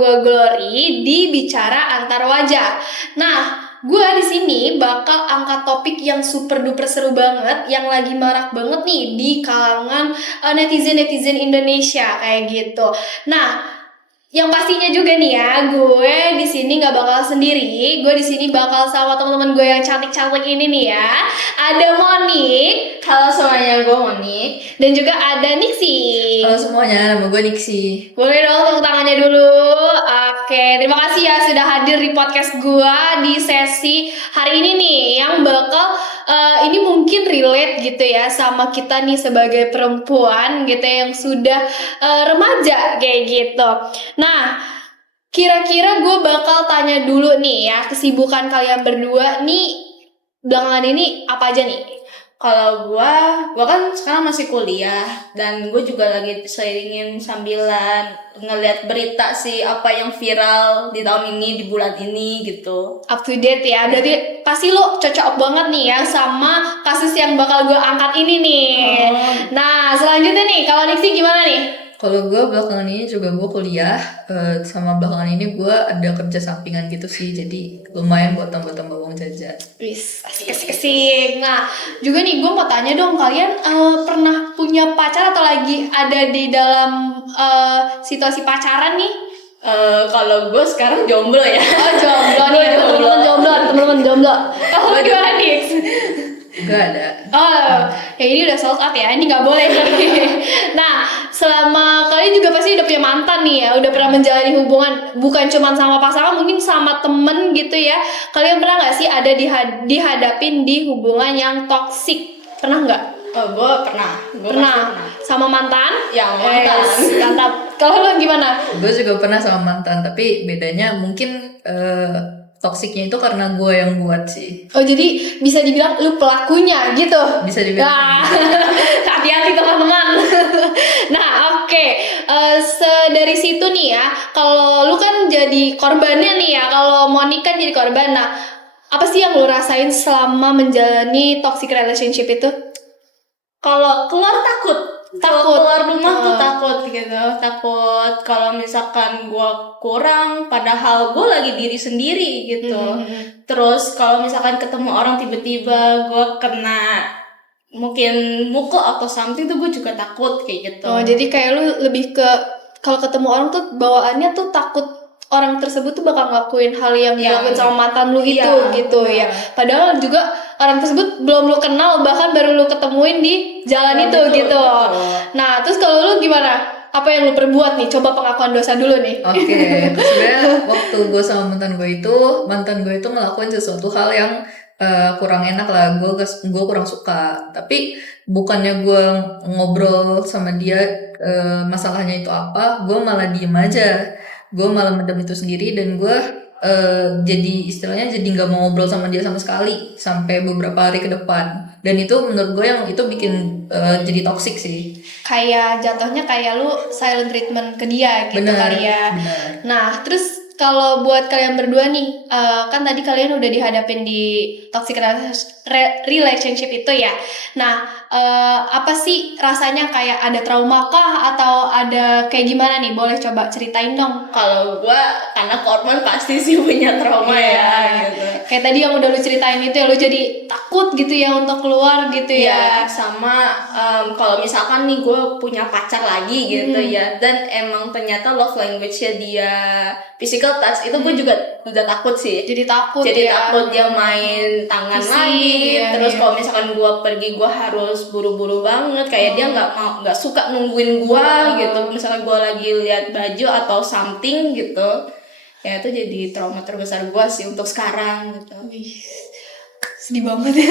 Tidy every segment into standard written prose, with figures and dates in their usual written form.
gue Glory di Bicara Antar Wajah. Nah, gue di sini bakal angkat topik yang super duper seru banget, yang lagi marak banget nih di kalangan netizen Indonesia kayak gitu. Nah, yang pastinya juga nih ya, gue di sini nggak bakal sendiri. Gue di sini bakal sama teman-teman gue yang cantik-cantik ini nih ya. Ada Monik. Halo semuanya, gue Monik. Dan juga ada Nixie. Halo semuanya, nama gue Nixie. Boleh dong tepuk tangannya dulu. Oke, terima kasih ya sudah hadir di podcast gue di sesi hari ini nih, yang bakal ini mungkin relate gitu ya sama kita nih sebagai perempuan gitu ya, yang sudah remaja kayak gitu. Nah, kira-kira gue bakal tanya dulu nih ya, kesibukan kalian berdua nih belakangan ini apa aja nih? Kalau gue kan sekarang masih kuliah dan gue juga lagi seiringin sambilan ngeliat berita sih apa yang viral di tahun ini, di bulan ini gitu. Up to date ya, berarti pasti lo cocok banget nih ya sama kasus yang bakal gue angkat ini nih. Nah, selanjutnya nih, kalau Nixie gimana nih? Kalau gue belakangan ini juga gue kuliah, sama belakangan ini gue ada kerja sampingan gitu sih, jadi lumayan buat tambah-tambah uang jajan. Wis, asik. Nah, juga nih gue mau tanya dong, kalian pernah punya pacar atau lagi ada di dalam situasi pacaran nih? Kalau gue sekarang jomblo ya. Oh, jomblo nih, temen-temen jomblo. Kalau gimana nih? Gak ada. Oh, ya ini udah sold out ya, ini nggak boleh nih. Nah, selama kalian juga pasti udah punya mantan nih ya, udah pernah menjalani hubungan, bukan cuma sama pasangan, mungkin sama temen gitu ya. Kalian pernah nggak sih ada dihadapin di hubungan yang toksik? Pernah nggak? Gue pernah. Pernah. Sama mantan? Yang mantan. Mantap. Kalau lo gimana? Gue juga pernah sama mantan, tapi bedanya mungkin toksiknya itu karena gue yang buat sih. Oh, jadi bisa dibilang lu pelakunya gitu? Bisa dibilang. Nah, hati-hati teman-teman. Nah, oke. Dari situ nih ya, kalau lu kan jadi korbannya nih ya, kalau Monik kan jadi korban. Nah, apa sih yang lu rasain selama menjalani toxic relationship itu? Kalau keluar takut. Keluar rumah tuh takut kalau misalkan gue kurang padahal gue lagi diri sendiri gitu. Terus kalau misalkan ketemu orang tiba-tiba gue kena mungkin mukul atau something tuh gue juga takut kayak gitu. Oh, jadi kayak lu lebih ke kalau ketemu orang tuh bawaannya tuh takut orang tersebut tuh bakal ngelakuin hal yang dilakuin sama mantan lu itu gitu ya. Padahal juga orang tersebut belum lu kenal, bahkan baru lu ketemuin di jalan itu gitu. Nah, terus kalau lu gimana? Apa yang lu perbuat nih? Coba pengakuan dosa dulu nih. Oke, sebenarnya waktu gue sama mantan gue itu ngelakuin sesuatu hal yang kurang enak lah. Gue kurang suka. Tapi bukannya gue ngobrol sama dia masalahnya itu apa, gue malah diem aja. Gue malah mendem itu sendiri dan gue jadi istilahnya jadi nggak mau ngobrol sama dia sama sekali sampai beberapa hari ke depan. Dan itu menurut gue yang itu bikin jadi toksik sih. Kayak jatuhnya kayak lu silent treatment ke dia gitu. Benar, kali ya. benar. Nah, terus kalau buat kalian berdua nih, kan tadi kalian udah dihadapin di toxic relationship itu ya. Nah, apa sih rasanya, kayak ada trauma kah atau ada kayak gimana nih? Boleh coba ceritain dong. Kalau gue karena korban pasti sih punya trauma ya gitu. Kayak tadi yang udah lu ceritain itu ya, lu jadi takut gitu ya untuk keluar gitu ya. Sama kalau misalkan nih gue punya pacar lagi gitu ya, dan emang ternyata love language-nya dia physical touch, itu gue juga udah takut sih. Jadi takut takut dia main tangan lagi. Terus kalau misalkan gue pergi, gue harus buru-buru banget, kayak dia nggak suka nungguin gue gitu. Misalkan gue lagi lihat baju atau something gitu, ya itu jadi trauma terbesar gue sih untuk sekarang gitu. Sedih banget ya.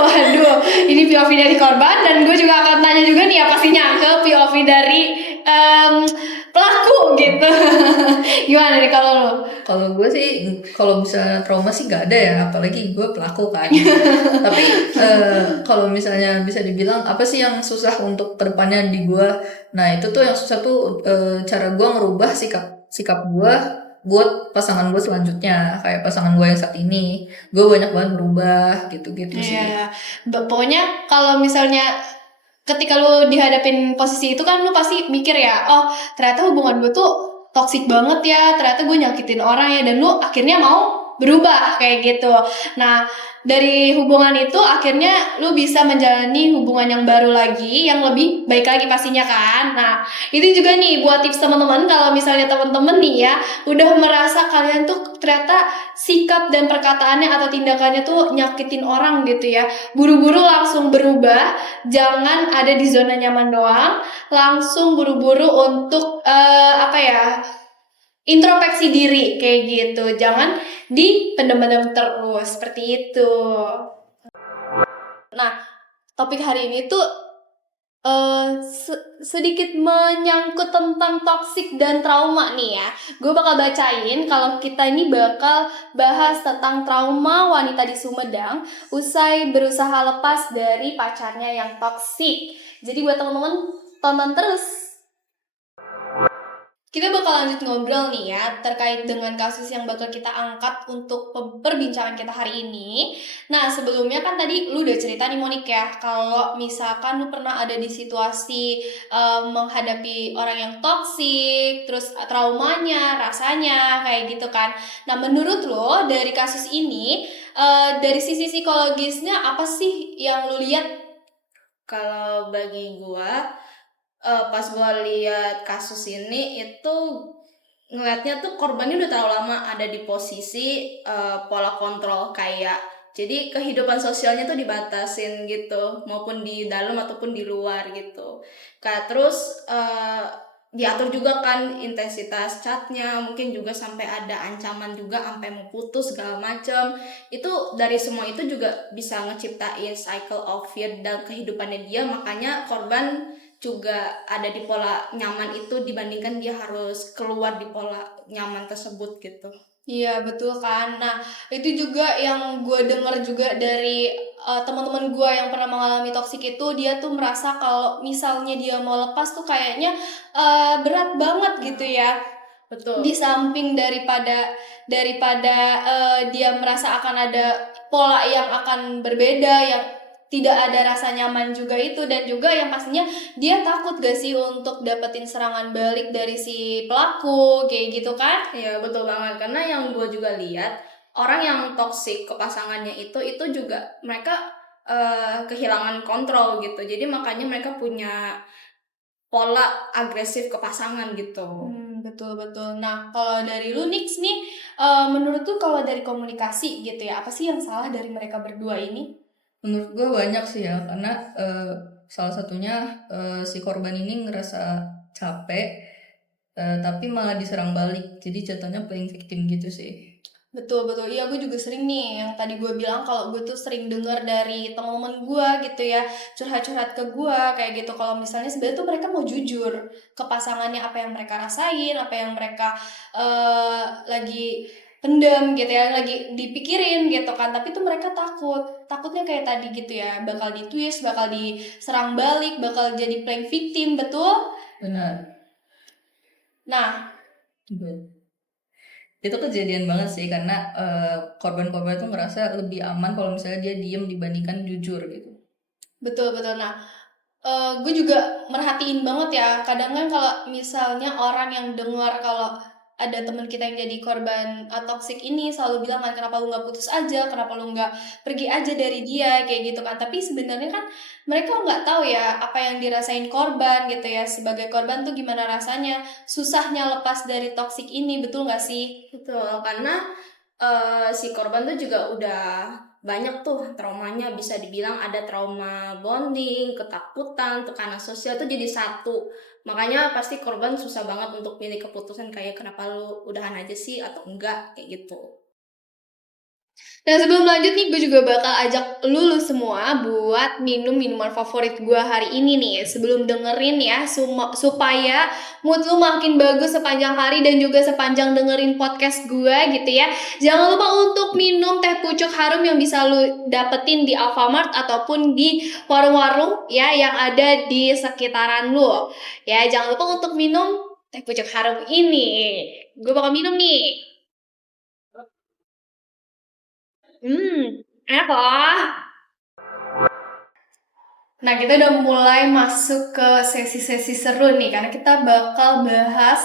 Waduh, ini POV dari korban, dan gue juga akan tanya juga nih ya pastinya ke POV dari pelaku gitu. Gimana nih kalau lo? Kalau gue sih, kalau misalnya trauma sih gak ada ya, apalagi gue pelaku kan. Tapi kalau misalnya bisa dibilang apa sih yang susah untuk kedepannya di gue? Nah itu tuh yang susah tuh cara gue ngerubah sikap gue buat pasangan gue selanjutnya, kayak pasangan gue yang saat ini, gue banyak banget berubah gitu-gitu sih. Pokoknya kalau misalnya ketika lu dihadapin posisi itu kan lu pasti mikir ya, oh ternyata hubungan gue tuh toksik banget ya, ternyata gue nyakitin orang ya, dan lu akhirnya mau berubah kayak gitu. Nah, dari hubungan itu akhirnya lu bisa menjalani hubungan yang baru lagi, yang lebih baik lagi pastinya kan. Nah, itu juga nih buat tips teman-teman, kalau misalnya teman-teman nih ya udah merasa kalian tuh ternyata sikap dan perkataannya atau tindakannya tuh nyakitin orang gitu ya, buru-buru langsung berubah, jangan ada di zona nyaman doang, langsung buru-buru untuk apa ya, introspeksi diri kayak gitu, jangan dipendam-pendam terus seperti itu. Nah, topik hari ini tuh sedikit menyangkut tentang toksik dan trauma nih ya. Gue bakal bacain kalau kita ini bakal bahas tentang trauma wanita di Sumedang usai berusaha lepas dari pacarnya yang toksik. Jadi buat teman-teman tonton terus. Kita bakal lanjut ngobrol nih ya terkait dengan kasus yang bakal kita angkat untuk perbincangan kita hari ini. Nah, sebelumnya kan tadi lu udah cerita nih Monik ya, kalau misalkan lu pernah ada di situasi menghadapi orang yang toksik, terus traumanya, rasanya kayak gitu kan. Nah, menurut lo dari kasus ini, dari sisi psikologisnya apa sih yang lu lihat? Kalau bagi gua, pas gua lihat kasus ini itu ngelihatnya tuh korbannya udah terlalu lama ada di posisi pola kontrol, kayak jadi kehidupan sosialnya tuh dibatasin gitu, maupun di dalam ataupun di luar gitu. Terus diatur juga kan intensitas chatnya, mungkin juga sampai ada ancaman juga sampai mau putus segala macam. Itu dari semua itu juga bisa ngeciptain cycle of fear dan kehidupannya dia, makanya korban juga ada di pola nyaman itu dibandingkan dia harus keluar di pola nyaman tersebut gitu. Iya betul kan. Nah itu juga yang gue denger juga dari teman-teman gue yang pernah mengalami toksik itu, dia tuh merasa kalau misalnya dia mau lepas tuh kayaknya berat banget gitu ya. Betul. Di samping daripada dia merasa akan ada pola yang akan berbeda, yang tidak ada rasa nyaman juga itu, dan juga yang pastinya dia takut gak sih untuk dapetin serangan balik dari si pelaku kayak gitu kan? Iya betul banget, karena yang gue juga lihat orang yang toksik ke pasangannya itu juga mereka kehilangan kontrol gitu, jadi makanya mereka punya pola agresif ke pasangan gitu. Betul. Nah kalau dari lu Nix nih, menurut tuh kalau dari komunikasi gitu ya, apa sih yang salah dari mereka berdua ini? Menurut gue banyak sih ya, karena salah satunya si korban ini ngerasa capek, tapi malah diserang balik, jadi jatuhnya playing victim gitu sih. Betul. Iya, gue juga sering nih yang tadi gue bilang, kalau gue tuh sering dengar dari teman-teman gue gitu ya, curhat-curhat ke gue kayak gitu, kalau misalnya sebenarnya tuh mereka mau jujur ke pasangannya apa yang mereka rasain, apa yang mereka lagi pendam gitu ya, lagi dipikirin gitu kan, tapi tuh mereka takutnya kayak tadi gitu ya, bakal ditwist, bakal diserang balik, bakal jadi playing victim. Betul? Benar. Nah, Itu kejadian banget sih, karena korban-korban itu ngerasa lebih aman kalau misalnya dia diem dibandingkan jujur gitu. betul. Nah, gue juga merhatiin banget ya, kadang kan kalau misalnya orang yang dengar kalau ada teman kita yang jadi korban toksik ini, selalu bilang kan, kenapa lu nggak putus aja, kenapa lu nggak pergi aja dari dia kayak gitu kan. Tapi sebenarnya kan mereka nggak tahu ya apa yang dirasain korban gitu ya, sebagai korban tuh gimana rasanya, susahnya lepas dari toksik ini. Betul nggak sih? Betul, karena si korban tuh juga udah banyak tuh traumanya, bisa dibilang ada trauma bonding, ketakutan, tekanan sosial tuh jadi satu. Makanya pasti korban susah banget untuk pilih keputusan kayak kenapa lu udahan aja sih atau enggak kayak gitu. Nah sebelum lanjut nih, gue juga bakal ajak lu semua buat minum minuman favorit gue hari ini nih, sebelum dengerin ya, supaya mood lu makin bagus sepanjang hari dan juga sepanjang dengerin podcast gue gitu ya. Jangan lupa untuk minum teh pucuk harum yang bisa lu dapetin di Alfamart ataupun di warung-warung ya yang ada di sekitaran lu. Ya jangan lupa untuk minum teh pucuk harum ini. Gue bakal minum nih. Enak loh. Nah, kita udah mulai masuk ke sesi-sesi seru nih, karena kita bakal bahas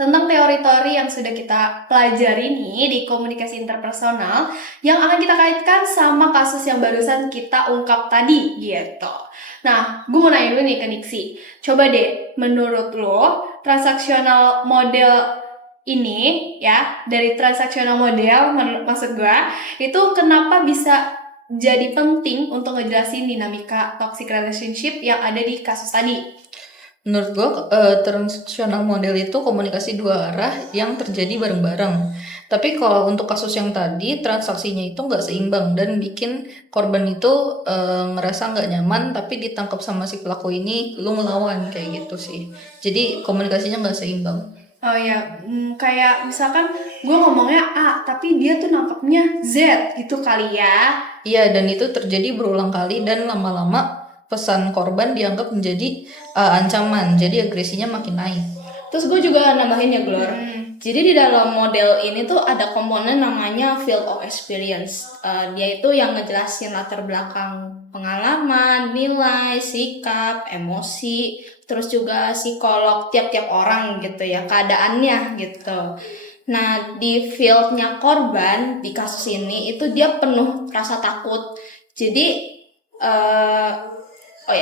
tentang teori-teori yang sudah kita pelajari nih di komunikasi interpersonal yang akan kita kaitkan sama kasus yang barusan kita ungkap tadi gitu. Nah, gue mau nanya dulu nih ke Nixi. Coba deh, menurut lo transaksional model ini ya, dari transaksional model maksud gue itu kenapa bisa jadi penting untuk ngejelasin dinamika toxic relationship yang ada di kasus tadi? Menurut gue transaksional model itu komunikasi dua arah yang terjadi bareng-bareng. Tapi kalau untuk kasus yang tadi transaksinya itu nggak seimbang dan bikin korban itu ngerasa nggak nyaman, tapi ditangkap sama si pelaku ini lu ngelawan kayak gitu sih. Jadi komunikasinya nggak seimbang. Oh ya, kayak misalkan gue ngomongnya A, tapi dia tuh nangkepnya Z gitu kali ya. Iya, dan itu terjadi berulang kali dan lama-lama pesan korban dianggap menjadi ancaman, jadi agresinya makin naik. Terus gue juga nambahin ya Glor. Jadi di dalam model ini tuh ada komponen namanya field of experience. Dia itu yang ngejelasin latar belakang pengalaman, nilai, sikap, emosi, terus juga psikolog tiap-tiap orang gitu ya, keadaannya gitu. Nah di fieldnya korban di kasus ini itu dia penuh rasa takut. Jadi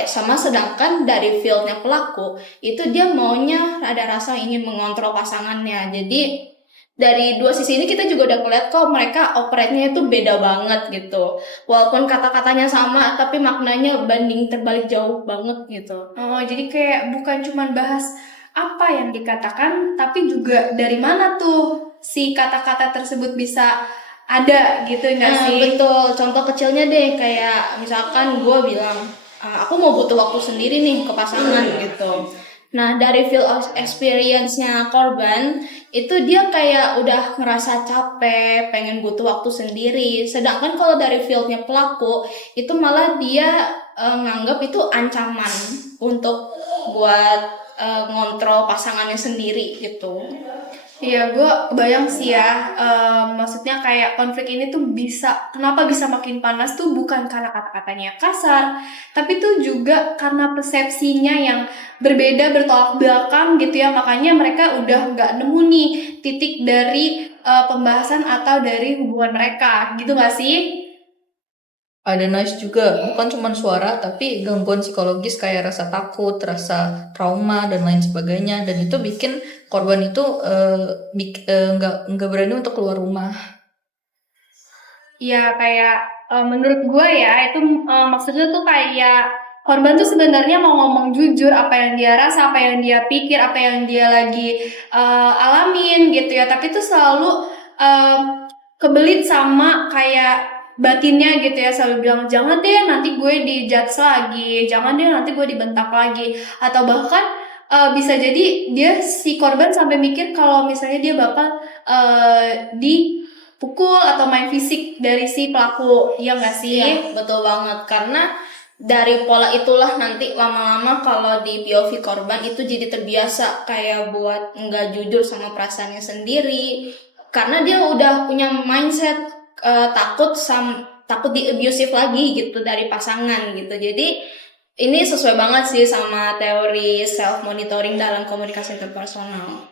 sama sedangkan dari fieldnya pelaku itu dia maunya ada rasa ingin mengontrol pasangannya. Jadi dari dua sisi ini kita juga udah ngeliat kok mereka operate-nya itu beda banget gitu. Walaupun kata-katanya sama tapi maknanya banding terbalik jauh banget gitu. Oh, jadi kayak bukan cuma bahas apa yang dikatakan, tapi juga dari mana tuh si kata-kata tersebut bisa ada gitu nggak sih? Betul, contoh kecilnya deh kayak misalkan gue bilang aku mau butuh waktu sendiri nih ke pasangan gitu. Nah dari field of experience-nya korban itu dia kayak udah ngerasa capek, pengen butuh waktu sendiri. Sedangkan kalau dari fieldnya pelaku itu malah dia nganggap itu ancaman untuk buat ngontrol pasangannya sendiri gitu. Iya, gue bayang sih ya, maksudnya kayak konflik ini tuh kenapa bisa makin panas tuh bukan karena kata-katanya kasar, tapi tuh juga karena persepsinya yang berbeda, bertolak belakang gitu ya, makanya mereka udah nggak nemu nih titik dari pembahasan atau dari hubungan mereka, gitu nggak sih? Ada noise juga, bukan cuma suara, tapi gangguan psikologis kayak rasa takut, rasa trauma, dan lain sebagainya. Dan itu bikin korban itu nggak berani untuk keluar rumah. Iya, kayak menurut gue ya, itu maksudnya tuh kayak korban tuh sebenarnya mau ngomong jujur apa yang dia rasa, apa yang dia pikir, apa yang dia lagi alamin gitu ya. Tapi tuh selalu kebelit sama kayak batinnya gitu ya, selalu bilang jangan deh nanti gue dijudge lagi, jangan deh nanti gue dibentak lagi, atau bahkan bisa jadi dia si korban sampai mikir kalau misalnya dia bakal dipukul atau main fisik dari si pelaku, ya nggak sih? Iya, betul banget. Karena dari pola itulah nanti lama-lama kalau di POV korban itu jadi terbiasa kayak buat nggak jujur sama perasaannya sendiri. Karena dia udah punya mindset takut di abusive lagi gitu dari pasangan gitu. Jadi ini sesuai banget sih sama teori self monitoring dalam komunikasi interpersonal.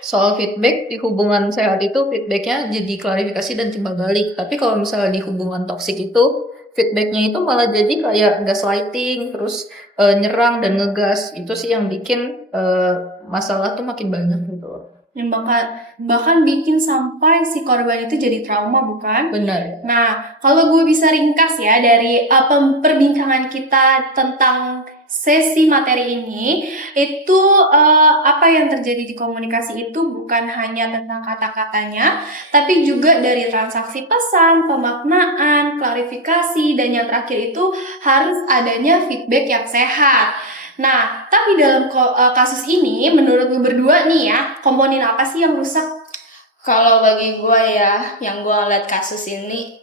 Soal feedback di hubungan sehat itu feedbacknya jadi klarifikasi dan timbal balik. Tapi kalau misalnya di hubungan toksik itu feedbacknya itu malah jadi kayak gaslighting, terus nyerang dan ngegas. Itu sih yang bikin masalah tuh makin banyak gitu. Yang bahkan bikin sampai si korban itu jadi trauma, bukan? Benar. Nah, kalau gue bisa ringkas ya dari perbincangan kita tentang sesi materi ini, itu apa yang terjadi di komunikasi itu bukan hanya tentang kata-katanya, tapi juga dari transaksi pesan, pemaknaan, klarifikasi, dan yang terakhir itu harus adanya feedback yang sehat. Nah, tapi dalam kasus ini, menurut gue berdua nih ya, komponen apa sih yang rusak? Kalau bagi gue ya, yang gue lihat kasus ini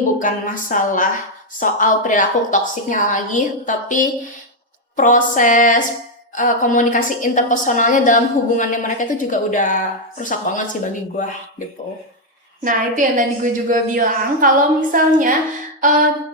bukan masalah soal perilaku toksiknya lagi, tapi proses komunikasi interpersonalnya dalam hubungannya mereka itu juga udah rusak banget sih bagi gue gitu. Nah, itu yang tadi gue juga bilang, kalau misalnya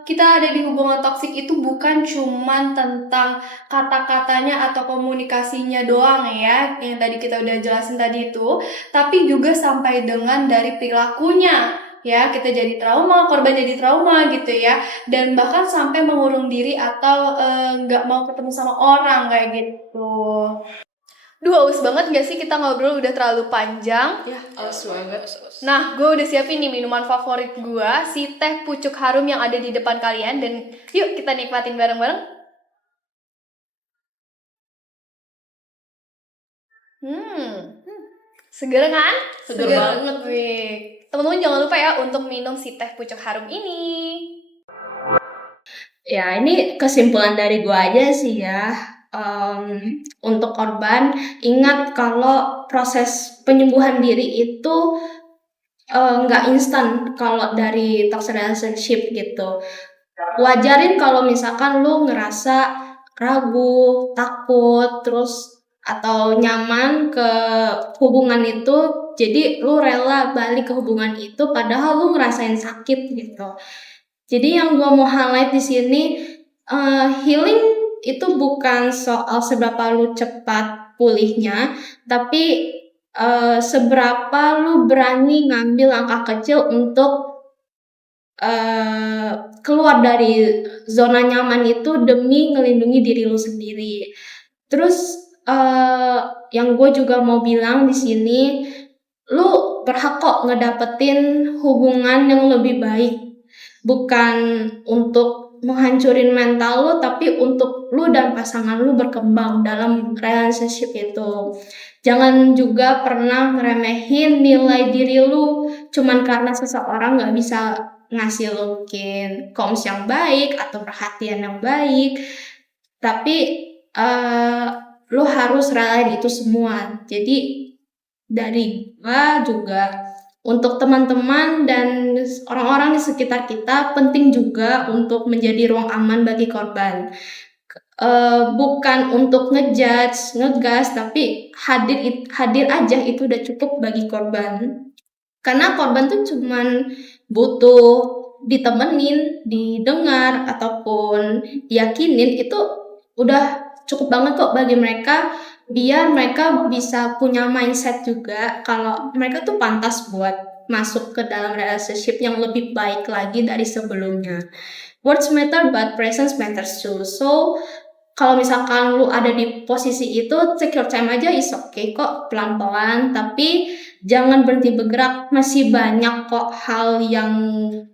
kita ada di hubungan toksik itu bukan cuman tentang kata-katanya atau komunikasinya doang ya, yang tadi kita udah jelasin tadi itu, tapi juga sampai dengan dari perilakunya. Ya, kita jadi trauma, korban jadi trauma gitu ya, dan bahkan sampai mengurung diri atau nggak mau ketemu sama orang kayak gitu. Duh, aus banget gak sih kita ngobrol udah terlalu panjang? Ya, aus banget. Nah, gue udah siapin nih minuman favorit gue, si teh pucuk harum yang ada di depan kalian, dan yuk kita nikmatin bareng-bareng. Seger kan? Seger banget. Wih. Teman-teman jangan lupa ya untuk minum si teh pucuk harum ini. Ya, ini kesimpulan dari gua aja sih ya. Untuk korban, ingat kalau proses penyembuhan diri itu nggak instan kalau dari toxic relationship gitu. Wajarin kalau misalkan lu ngerasa ragu, takut, terus atau nyaman ke hubungan itu, jadi lu rela balik ke hubungan itu padahal lu ngerasain sakit gitu. Jadi yang gua mau highlight di sini, healing itu bukan soal seberapa lu cepat pulihnya, tapi seberapa lu berani ngambil langkah kecil untuk keluar dari zona nyaman itu demi ngelindungi diri lu sendiri. Terus yang gue juga mau bilang di sini, lu berhak kok ngedapetin hubungan yang lebih baik, bukan untuk menghancurin mental lu, tapi untuk lu dan pasangan lu berkembang dalam relationship itu. Jangan juga pernah ngeremehin nilai diri lu cuman karena seseorang gak bisa ngasih lu mungkin koms yang baik atau perhatian yang baik, tapi lu harus relain itu semua. Jadi dari gua juga untuk teman-teman dan orang-orang di sekitar kita, penting juga untuk menjadi ruang aman bagi korban. Bukan untuk ngejudge, ngegas, tapi hadir aja itu udah cukup bagi korban. Karena korban tuh cuman butuh ditemenin, didengar, ataupun diyakinin, itu udah cukup banget kok bagi mereka, biar mereka bisa punya mindset juga kalau mereka tuh pantas buat masuk ke dalam relationship yang lebih baik lagi dari sebelumnya. Words matter but presence matters too. So kalau misalkan lu ada di posisi itu, take your time aja, is okay kok, pelan-pelan, tapi jangan berhenti bergerak, masih banyak kok hal yang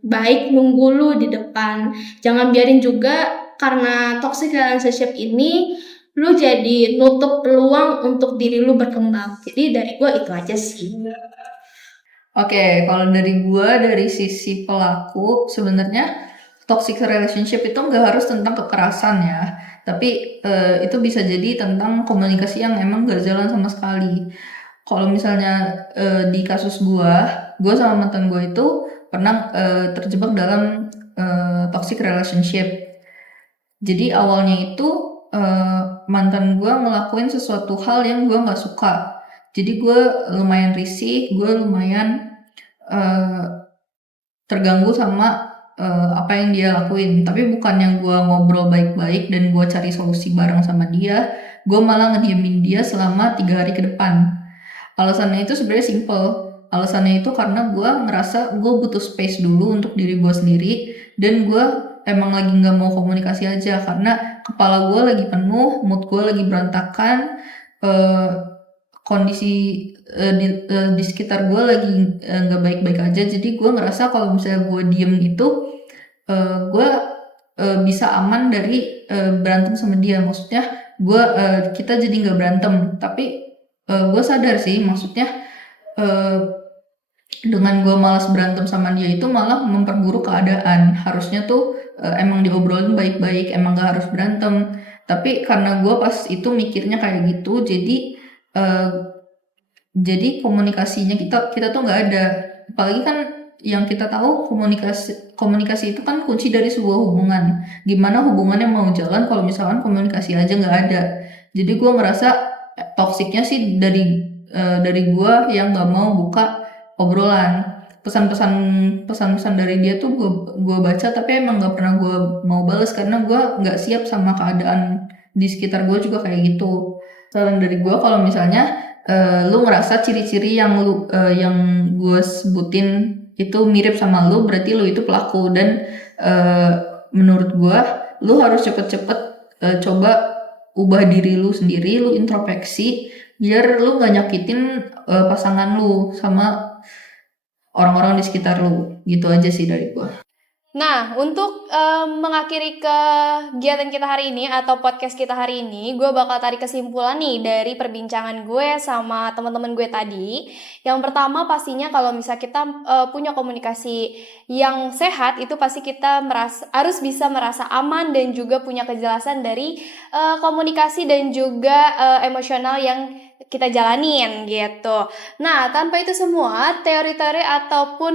baik nunggu lu di depan. Jangan biarin juga karena toxic relationship ini lu jadi nutup peluang untuk diri lu berkembang. Jadi dari gue itu aja sih. Oke, kalau dari gua, dari sisi pelaku, sebenarnya toxic relationship itu nggak harus tentang kekerasan ya, tapi itu bisa jadi tentang komunikasi yang emang nggak jalan sama sekali. Kalau misalnya di kasus gua sama mantan gua itu pernah terjebak dalam toxic relationship. Jadi awalnya itu mantan gue ngelakuin sesuatu hal yang gue nggak suka. Jadi gue lumayan risih, gue lumayan terganggu sama apa yang dia lakuin. Tapi bukannya gue ngobrol baik-baik dan gue cari solusi bareng sama dia, gue malah ngediemin dia selama 3 hari ke depan. Alasannya itu sebenarnya simple. Alasannya itu karena gue ngerasa gue butuh space dulu untuk diri gue sendiri, dan gue emang lagi nggak mau komunikasi aja karena kepala gue lagi penuh, mood gue lagi berantakan, kondisi di sekitar gue lagi nggak baik-baik aja. Jadi gue ngerasa kalau misalnya gue diem itu gue bisa aman dari berantem sama dia. Maksudnya kita jadi nggak berantem, tapi gue sadar sih, maksudnya dengan gue malas berantem sama dia itu malah memperburuk keadaan. Harusnya tuh emang diobrolin baik-baik, emang gak harus berantem. Tapi karena gue pas itu mikirnya kayak gitu, jadi komunikasinya kita tuh nggak ada. Apalagi kan yang kita tahu, komunikasi itu kan kunci dari sebuah hubungan. Gimana hubungannya mau jalan kalau misalkan komunikasi aja nggak ada. Jadi gue ngerasa toksiknya sih dari gue yang nggak mau buka obrolan. pesan-pesan dari dia tuh gue baca, tapi emang nggak pernah gue mau balas karena gue nggak siap sama keadaan di sekitar gue juga kayak gitu. Saran dari gue, kalau misalnya lu ngerasa ciri-ciri yang gue sebutin itu mirip sama lu, berarti lu itu pelaku. Dan menurut gue lu harus cepet-cepet coba ubah diri lu sendiri, lu introspeksi biar lu nggak nyakitin pasangan lu sama orang-orang di sekitar lu. Gitu aja sih dari gua. Nah, untuk mengakhiri kegiatan kita hari ini atau podcast kita hari ini, gue bakal tarik kesimpulan nih dari perbincangan gue sama teman-teman gue tadi. Yang pertama pastinya kalau misal kita punya komunikasi yang sehat, itu pasti kita harus bisa merasa aman dan juga punya kejelasan dari komunikasi dan juga emosional yang kita jalanin gitu. Nah, tanpa itu semua, teori-teori ataupun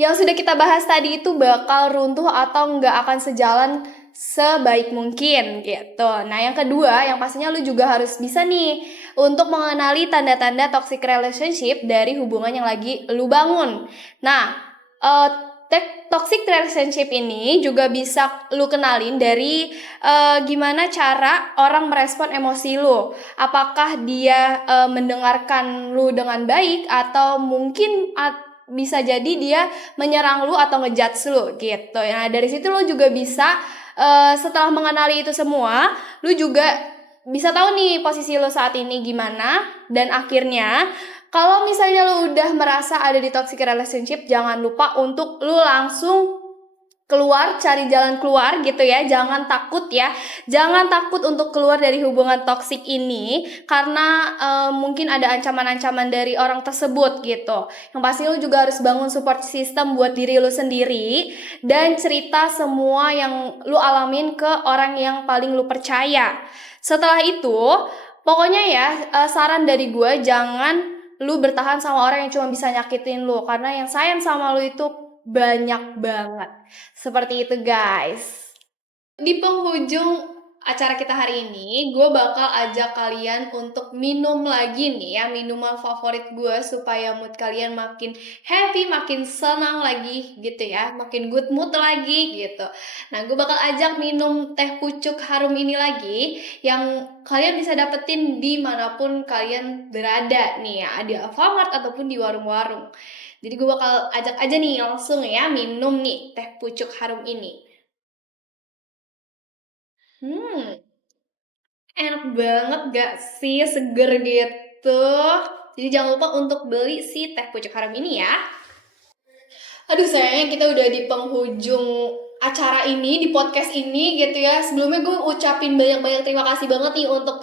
yang sudah kita bahas tadi itu bakal runtuh atau nggak akan sejalan sebaik mungkin gitu. Nah, yang kedua, yang pastinya lu juga harus bisa nih untuk mengenali tanda-tanda toxic relationship dari hubungan yang lagi lu bangun. Nah, toxic relationship ini juga bisa lu kenalin dari gimana cara orang merespon emosi lu. Apakah dia mendengarkan lu dengan baik atau mungkin bisa jadi dia menyerang lu atau ngejudge lu gitu. Nah, dari situ lu juga bisa setelah mengenali itu semua, lu juga bisa tahu nih posisi lu saat ini gimana. Dan akhirnya kalau misalnya lu udah merasa ada di toxic relationship, jangan lupa untuk lu langsung keluar, cari jalan keluar gitu ya. Jangan takut ya. Jangan takut untuk keluar dari hubungan toksik ini karena mungkin ada ancaman-ancaman dari orang tersebut gitu. Yang pasti lu juga harus bangun support system buat diri lu sendiri dan cerita semua yang lu alamin ke orang yang paling lu percaya. Setelah itu, pokoknya ya saran dari gue, jangan lu bertahan sama orang yang cuma bisa nyakitin lu, karena yang sayang sama lu itu banyak banget. Seperti itu guys. Di penghujung acara kita hari ini, gue bakal ajak kalian untuk minum lagi nih ya, minuman favorit gue supaya mood kalian makin happy, makin senang lagi gitu ya, makin good mood lagi gitu. Nah, gue bakal ajak minum teh pucuk harum ini lagi yang kalian bisa dapetin dimanapun kalian berada nih ya, di Alfamart ataupun di warung-warung. Jadi gue bakal ajak aja nih langsung ya minum nih teh pucuk harum ini. Enak banget gak sih, seger gitu. Jadi jangan lupa untuk beli si teh pucuk harum ini ya. Aduh, sayangnya kita udah di penghujung acara ini, di podcast ini gitu ya. Sebelumnya gue ucapin banyak-banyak terima kasih banget nih untuk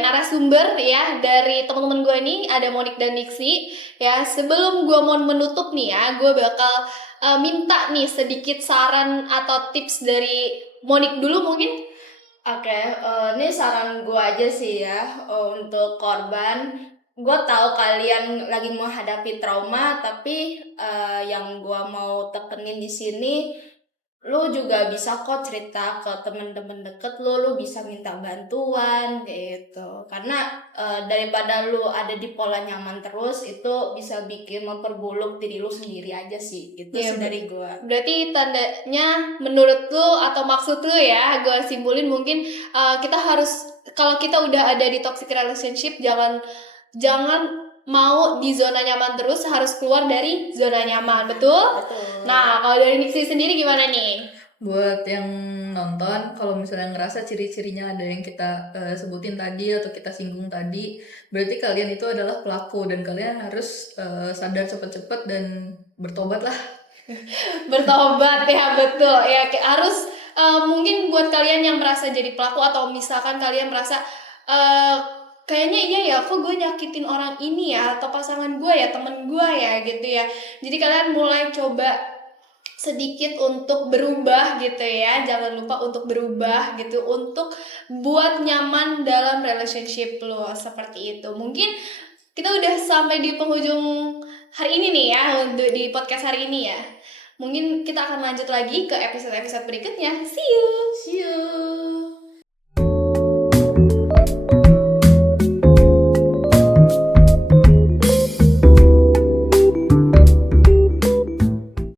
narasumber ya dari teman-teman gue nih, ada Monik dan Nixie ya. Sebelum gue mau menutup nih ya, gue bakal minta nih sedikit saran atau tips dari Monik dulu mungkin. Oke, ini saran gue aja sih ya, untuk korban. Gue tahu kalian lagi menghadapi trauma, tapi yang gue mau tekenin di sini, lu juga bisa kok cerita ke temen-temen deket lu bisa minta bantuan gitu. Karena daripada lu ada di pola nyaman terus, itu bisa bikin memperburuk diri lu sendiri aja sih. Itu Iya, sih dari gue. berarti tandanya menurut lu atau maksud lu ya, gue simpulin mungkin kita harus, kalau kita udah ada di toxic relationship, jangan mau di zona nyaman terus, harus keluar dari zona nyaman, betul? Betul. Nah, kalau dari Nixie sendiri gimana nih? Buat yang nonton, kalau misalnya ngerasa ciri-cirinya ada yang kita sebutin tadi atau kita singgung tadi, berarti kalian itu adalah pelaku dan kalian harus sadar cepat-cepat dan bertobat lah. Bertobat ya, betul ya, harus mungkin buat kalian yang merasa jadi pelaku atau misalkan kalian merasa kayaknya iya ya, kok gue nyakitin orang ini ya, atau pasangan gue ya, temen gue ya gitu ya. Jadi kalian mulai coba sedikit untuk berubah gitu ya. Jangan lupa untuk berubah gitu, untuk buat nyaman dalam relationship lo, seperti itu. Mungkin kita udah sampai di penghujung hari ini nih ya, untuk di podcast hari ini ya. Mungkin kita akan lanjut lagi ke episode-episode berikutnya. See you.